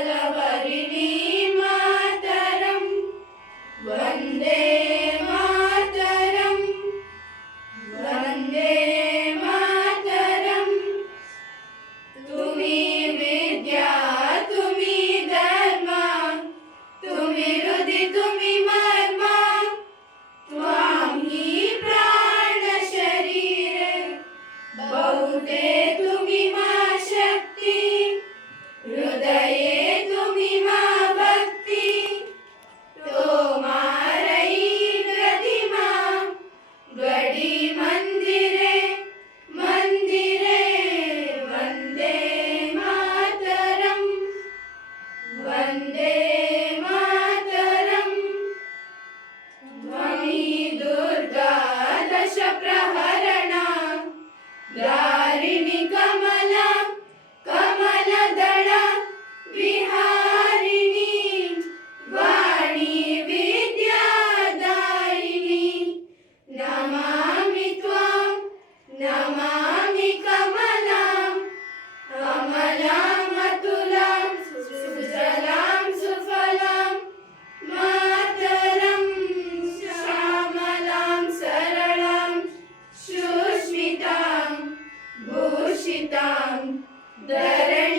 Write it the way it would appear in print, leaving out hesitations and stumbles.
जलवर्णी मातरम वंदे मातरम वंदे मातरम। तुम्ही विद्या तुम्ही धर्म तुम्ही हृदय तुम्ही मर्म त्वामी प्राण शरीरे बहुते तुम्ही मा शक्ती हृदये तुम्ही मा भक्ती तो मारई प्रतिमा गडी मंदिरे मंदिरे वंदे मातरम वंदे मातरम। त्वमी दुर्गा दश प्रहरणा दारिणी कमला कमलदला विहारिणी वाणी विद्यादायिनी नमामि त्वां नमामि कमलां अमलां अतुलां सुजलां सुफलां मातरं श्यामलां सरलां सुस्मितां भूषितां धरणीं